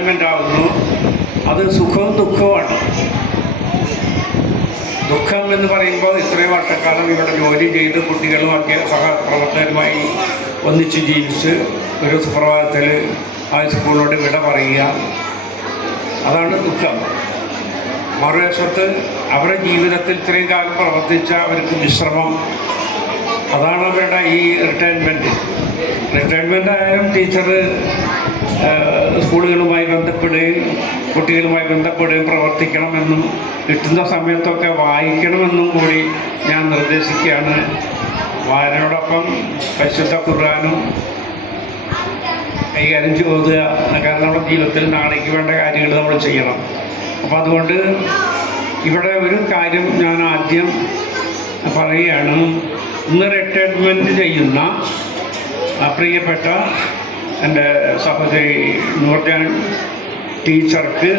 Retirement ആകുന്നു. അത് സുഖവും ദുഃഖവുമാണ്. ദുഃഖം എന്ന് പറയുമ്പോൾ ഇത്രയും വർഷക്കാലം ഇവിടെ ജോലി ചെയ്ത് കുട്ടികളുമൊക്കെ സഹപ്രവർത്തകരുമായി ഒന്നിച്ച് ജീവിച്ച് ഒരു സുപ്രഭാതത്തിൽ ഹൈസ്കൂളിനോട് വിട പറയുക, അതാണ് ദുഃഖം. മറുവശത്ത് അവരുടെ ജീവിതത്തിൽ ഇത്രയും കാലം പ്രവർത്തിച്ച അവർക്ക് വിശ്രമം, അതാണ് അവരുടെ ഈ റിട്ടയർമെൻ്റ് ആയാലും ടീച്ചർ സ്കൂളുകളുമായി ബന്ധപ്പെടുകയും കുട്ടികളുമായി ബന്ധപ്പെടുകയും പ്രവർത്തിക്കണമെന്നും കിട്ടുന്ന സമയത്തൊക്കെ വായിക്കണമെന്നും കൂടി ഞാൻ നിർദ്ദേശിക്കുകയാണ്. വായനയോടൊപ്പം പരിശുദ്ധ ഖുർആനും കൈകാര്യം ചെയ്യുക. കാരണം നമ്മുടെ ജീവിതത്തിൽ നാളേക്ക് വേണ്ട കാര്യങ്ങൾ നമ്മൾ ചെയ്യണം. അപ്പം അതുകൊണ്ട് ഇവിടെ ഒരു കാര്യം ഞാൻ ആദ്യം പറയുകയാണ്. ഇന്ന് റിട്ടയർമെൻറ്റ് ചെയ്യുന്ന പ്രിയപ്പെട്ട എൻ്റെ സഹോദരി നൂർജാൻ ടീച്ചർക്ക്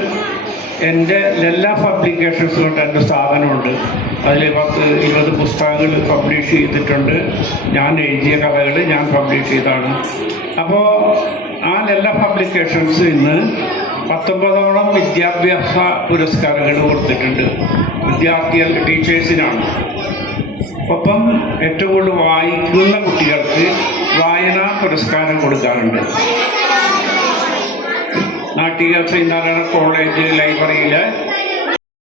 എൻ്റെ എല്ലാ പബ്ലിക്കേഷൻസ് കൊണ്ട് എൻ്റെ സ്ഥാപനമുണ്ട്. അതിൽ 10-20 പുസ്തകങ്ങൾ പബ്ലിഷ് ചെയ്തിട്ടുണ്ട്. ഞാൻ എഴുതിയ കഥകൾ ഞാൻ പബ്ലിഷ് ചെയ്തതാണ്. അപ്പോൾ ആ എല്ലാ പബ്ലിക്കേഷൻസ് ഇന്ന് 19ഓളം വിദ്യാഭ്യാസ പുരസ്കാരങ്ങൾ കൊടുത്തിട്ടുണ്ട്. വിദ്യാർത്ഥികൾക്ക്, ടീച്ചേഴ്സിനാണ്. ഒപ്പം ഏറ്റവും കൂടുതൽ വായിക്കുന്ന കുട്ടികൾക്ക് വായനാ പുരസ്കാരം കൊടുക്കാറുണ്ട്. നാട്ടിക ശ്രീനാരായണ കോളേജ് ലൈബ്രറിയിൽ